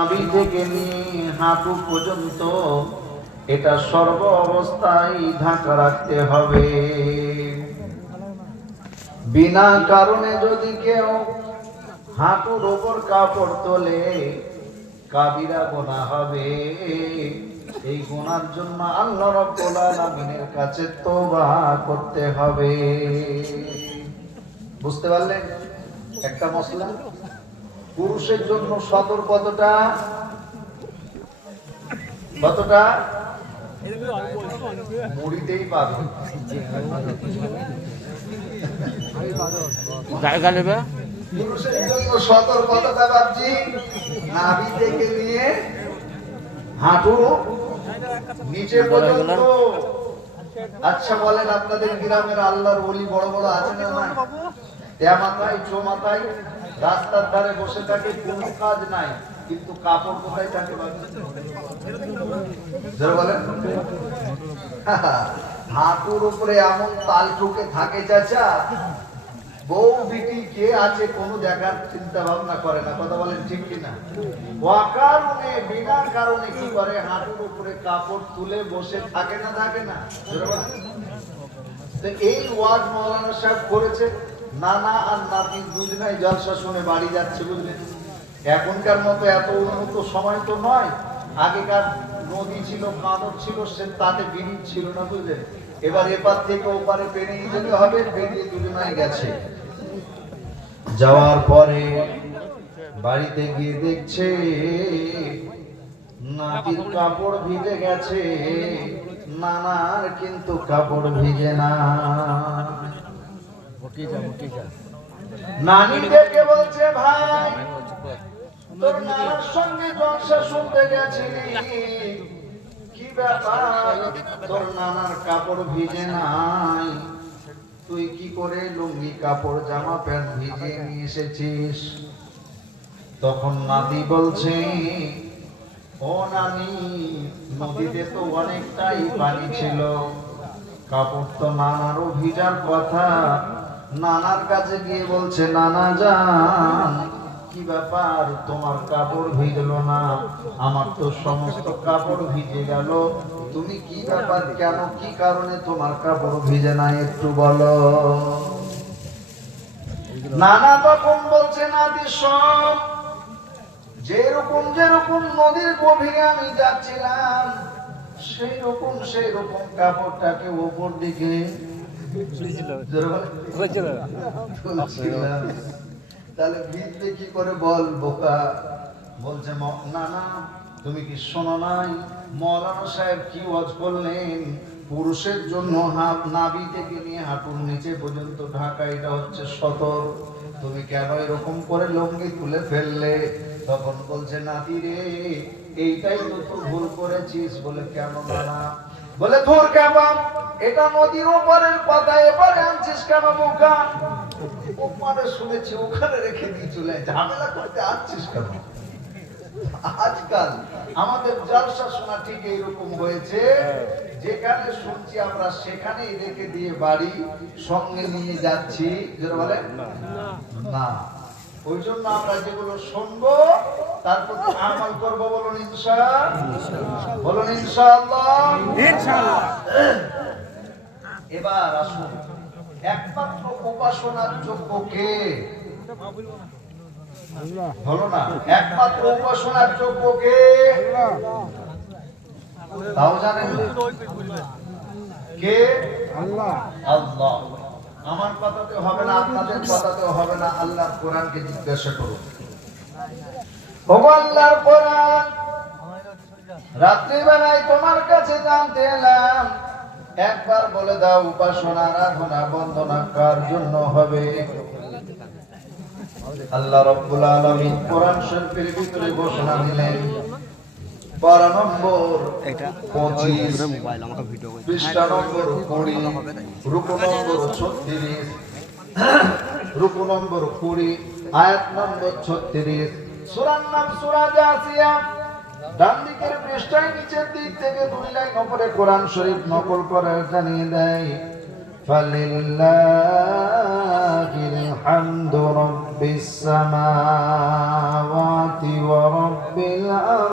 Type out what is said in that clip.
নাভি থেকে নিয়ে হাঁটু পর্যন্ত এটা সর্ব অবস্থায় ঢাকা রাখতে হবে। বিনা কারণে যদি কেউ হাঁটুর ওপর কাপড় তোলে কাবিরা গুনাহ হবে। এই গুনার জন্য আল্লাহ রাব্বুল আলামিনের কাছে তওবা করতে হবে। বুঝতে পারলেন একটা মসলা? পুরুষের জন্য সতর কতটা কতটা মুড়িতেই পাবে জায়গা নেবে। পুরুষের জন্য সতর কতটা বাবজি? নাভি থেকে নিয়ে হাঁটু নিচে পর্যন্ত। আচ্ছা বলেন, আপনাদের গ্রামের আল্লাহর ওলি বড় বড় আছে না? মাথায় চো মাথায় রাস্তার ধারে বসে থাকে, কোনো কাজ নাই, কিন্তু কাপড় কোথায় থাকে বলেন? হাঁটুর উপরে এমন তাল ঠুকে থাকে চাচা, বউ বিটি কে আছে কোনো দেখার চিন্তা ভাবনা করে না। কথা বলেন ঠিক কিনা? অকারণে বিনা কারণে কি করে, হাঁটুর উপরে কাপড় তুলে বসে থাকে না, থাকে না? এই ওয়াজ মাওলানা সাহেব করেছে, নানা আর নাতি দুজনাই জলসা শুনে বাড়ি যাচ্ছে, বুঝলেন? এখনকার মতো এত উন্নত সময় তো নয়। আগেকার নদী ছিল, কাঁদর ছিল, সে তাতে ব্রিজ ছিল না, বুঝলেন? এবার এপার থেকে ওপারে পেরিয়ে যেতে হবে, পেরিয়ে দুজনাই গেছে। যাওয়ার পরে বাড়িতে গিয়ে দেখছে নাতির কাপড় ভিজে গেছে, নানার কিন্তু কাপড় ভিজে না। নানি দেখে বলছে, ভাই তোর নানার সঙ্গে জলসা শুনতে গেছিলি, কি ব্যাপার তোর নানার কাপড় ভিজে নাই? তুই কি করে লুঙ্গি কাপড় জামা প্যান্ট ভিজিয়ে নিয়ে এসেছিস? তখন নাতি বলছে, ও নানি, নদীতে তো অনেকটাই পানি ছিল, কাপড় তো নানারও ভিজার কথা। নানার কাছে গিয়ে বলছে, নানা জান কি ব্যাপার তোমার কাপড় ভিজলো না? আমার তো সমস্ত কাপড় ভিজে গেল। তুমি কি ব্যাপার, কেন কি কারণে তোমার কাপড় ভিজে না একটু বলো। নানা তখন বলছে, নাতি সব যেরকম যেরকম নদীর গভীরে আমি যাচ্ছিলাম সেই রকম কাপড়টাকে উপর দিকে তাহলে ভিজবে কি করে বল বোকা? বলছে, নানা তুমি কি শোনো নাই মাওলানা সাহেব কি ওয়াজ করলেন? পুরুষের জন্য নাভি থেকে নিয়ে হাঁটুর নিচে পর্যন্ত ঢাকা, এটা হচ্ছে সতর। তুমি কেন এরকম করে লুঙ্গি তুলে ফেললে? তখন বলছে, নাতি রে এইটাই তো তুই ভুল করেছিস। বলে কেন নানা? বলে ধুর কাবাব, এটা নদীর ওপারের কথা, এবারে আনছিস কেন বোকা? ওপারে শুনেছি ওখানে রেখে দিয়ে চলে ঝামেলা করতে আনছিস কেন? আজকাল আমাদের জলসা শোনা ঠিক এইরকম হয়েছে, যেখানে শুনছি আমরা সেখানেই রেখে দিয়ে বাড়ি সঙ্গে নিয়ে যাচ্ছি, বলেন না। ওই জন্য আমরা যেগুলো শুনবো তার প্রতি আমল করবো। বলুন ইনশাআল্লাহ, বলুন ইনশাআল্লাহ, ইনশাআল্লাহ। এবার আসুন, একমাত্র উপাসনার যোগ্য কে? বলো না, একমাত্র উপাসনার যোগ্য কে? তাও জানেন কে? আল্লাহ। আল্লাহ। আমার কথাতে হবে না, আপনাদের কথাতে হবে না, আল্লাহর কোরআনকে জিজ্ঞাসা করুন। ওগো আল্লাহর কোরআন, রাত্রিবেলায় তোমার কাছে জানতে এলাম, একবার বলে দাও উপাসনা আরাধনা বন্দনা কার জন্য হবে? আল্লাহ রাব্বুল আলামিন কোরআন শরীফের ভিতরে ঘোষণা দিলেন, 12 নম্বর 25 পৃষ্ঠা নম্বর 20 রুকু নম্বর 36 রুকু নম্বর 20 আয়াত নম্বর 36 সূরার নাম সূরা জাসিয়া। ডান দিকের পৃষ্ঠায় নিচের দিক থেকে 2 লাইন উপরে কোরআন শরীফ নকল করে জানিয়ে দেয়, ফালিল্লাহিল হামদু رب السماوات ورب الأرض